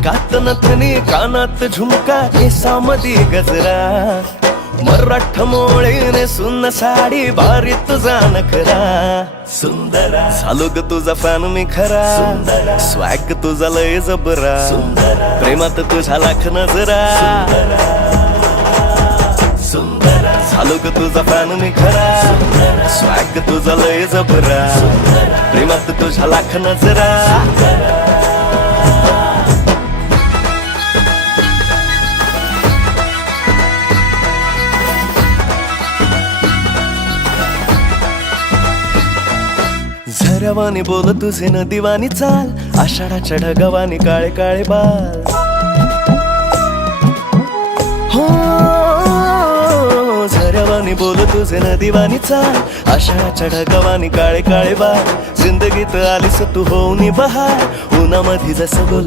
नाकात नथनी कानात झुमका केसामधी गजरा मराठ मोळीने सुन्न साडी भारी तुझा नखरा सुंदरा झालो ग तुझा फॅन मी खरा सुंदरा स्वॅग तुझा लय जबरा सुंदरा प्रेमात तुझा लाख नजरा सुंदरा झालो ग तुझा फॅन मी खरा स्वॅग तुझा लय जबरा प्रेमात तुझा लाख नजरा झऱ्यावानी बोल तुझे नदीवानी चाल आषाढाच्या ढगावानी काळे काळे बाल हो झऱ्यावानी बोल तुझे नदीवानी चाल आषाढाच्या ढगावानी काळे काळे बाल जिंदगीत आलीस तू होऊन बहार उन्हामध्ये जसं बोल